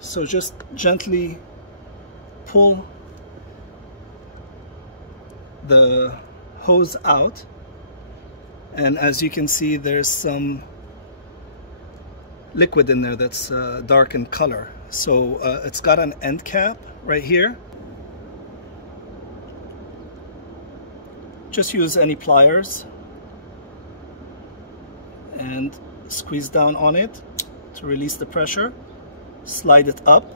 So just gently pull the hose out, and as you can see, there's some liquid in there that's dark in color. So it's got an end cap right here. Just use any pliers and squeeze down on it to release the pressure. Slide it up,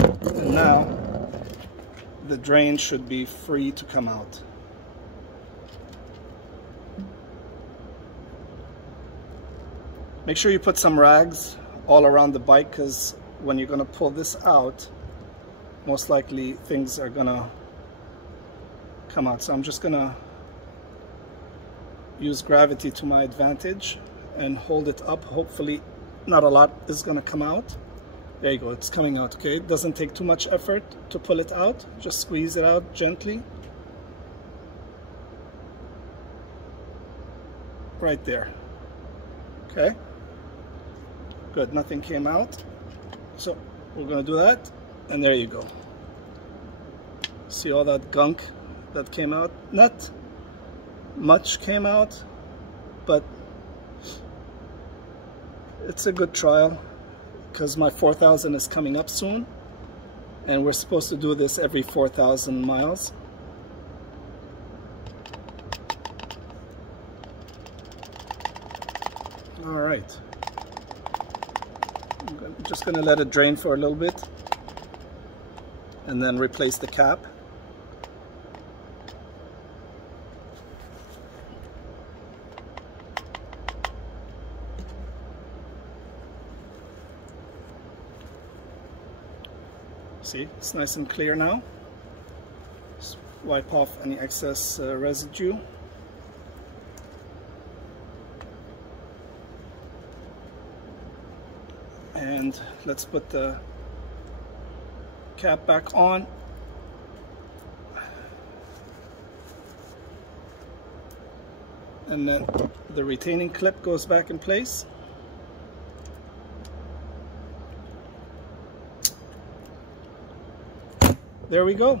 and now the drain should be free to come out. Make sure you put some rags all around the bike, because when you're going to pull this out, most likely things are going to come out. So I'm just going to use gravity to my advantage and hold it up. Hopefully not a lot is going to come out. There you go, it's coming out. Okay, it doesn't take too much effort to pull it out. Just squeeze it out gently. Right there. Okay, good, nothing came out. So we're going to do that, and there you go. See all that gunk that came out? Not much came out, but it's a good trial, because my 4,000 is coming up soon, and we're supposed to do this every 4,000 miles. All right, I'm just going to let it drain for a little bit and then replace the cap. See, it's nice and clear now. Just wipe off any excess residue. And let's put the cap back on. And then the retaining clip goes back in place. There we go.